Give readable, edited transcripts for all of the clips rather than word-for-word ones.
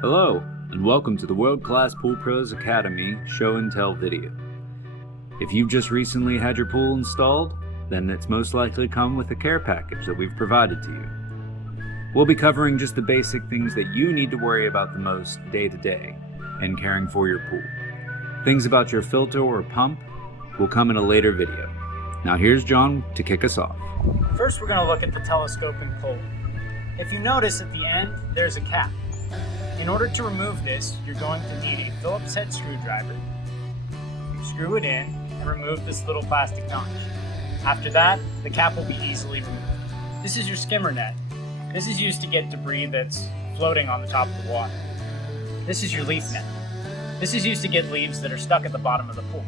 Hello, and welcome to the World Class Pool Pros Academy show and tell video. If you've just recently had your pool installed, then it's most likely come with a care package that we've provided to you. We'll be covering just the basic things that you need to worry about the most day to day in caring for your pool. Things about your filter or pump will come in a later video. Now here's Jon to kick us off. First, we're going to look at the telescoping pole. If you notice at the end, there's a cap. In order to remove this, you're going to need a Phillips head screwdriver. You screw it in and remove this little plastic notch. After that, the cap will be easily removed. This is your skimmer net. This is used to get debris that's floating on the top of the water. This is your leaf net. This is used to get leaves that are stuck at the bottom of the pool.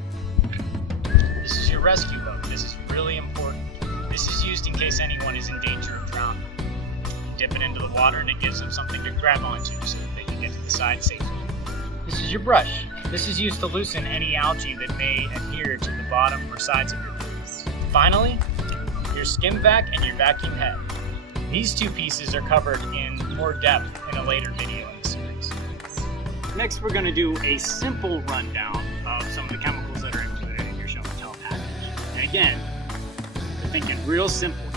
This is your rescue boat. This is really important. This is used in case anyone is in danger of drowning. You dip it into the water and it gives them something to grab onto so that they can get to the side safely. This is your brush. This is used to loosen any algae that may adhere to the bottom or sides of your pool. Finally, your skim vac and your vacuum head. These two pieces are covered in more depth in a later video in the series. Next, we're going to do a simple rundown of some of the chemicals that are included in your show and tell package. And again, we're thinking real simple here.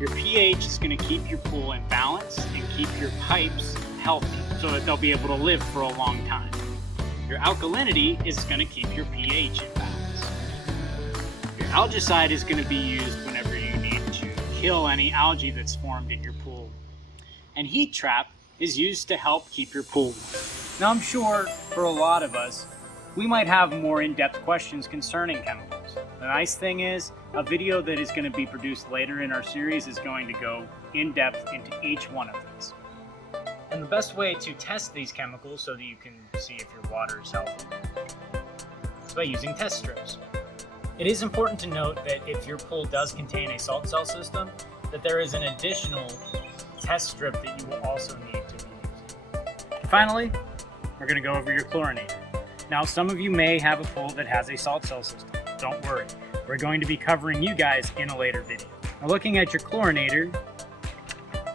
Your pH is going to keep your pool in balance and keep your pipes healthy so that they'll be able to live for a long time. Your alkalinity is going to keep your pH in balance. Your algicide is going to be used whenever you need to kill any algae that's formed in your pool. And heat trap is used to help keep your pool warm. Now I'm sure for a lot of us, we might have more in-depth questions concerning chemicals. The nice thing is, a video that is going to be produced later in our series is going to go in-depth into each one of these. And the best way to test these chemicals so that you can see if your water is healthy is by using test strips. It is important to note that if your pool does contain a salt cell system, that there is an additional test strip that you will also need to be using. Finally, we're going to go over your chlorinator. Now, some of you may have a pool that has a salt cell system. Don't worry, we're going to be covering you guys in a later video. Now, looking at your chlorinator,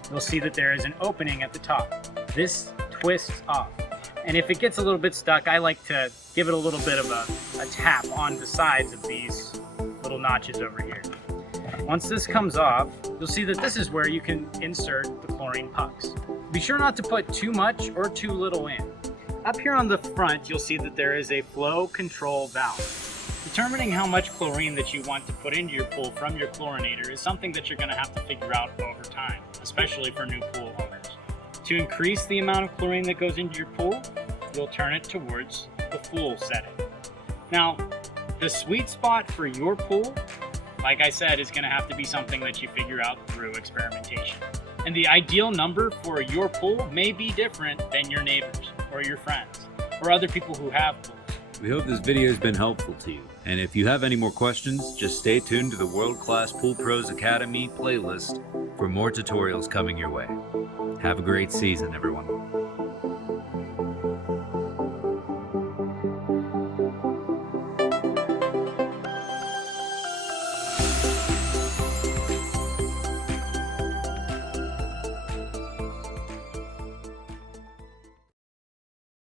you'll see that there is an opening at the top. This twists off. And if it gets a little bit stuck, I like to give it a little bit of a tap on the sides of these little notches over here. Once this comes off, you'll see that this is where you can insert the chlorine pucks. Be sure not to put too much or too little in. Up here on the front, you'll see that there is a flow control valve. Determining how much chlorine that you want to put into your pool from your chlorinator is something that you're going to have to figure out over time, especially for new pool owners. To increase the amount of chlorine that goes into your pool, you'll turn it towards the full setting. Now, the sweet spot for your pool, like I said, is going to have to be something that you figure out through experimentation. And the ideal number for your pool may be different than your neighbors or your friends or other people who have pools. We hope this video has been helpful to you. And if you have any more questions, just stay tuned to the World Class Pool Pros Academy playlist for more tutorials coming your way. Have a great season, everyone.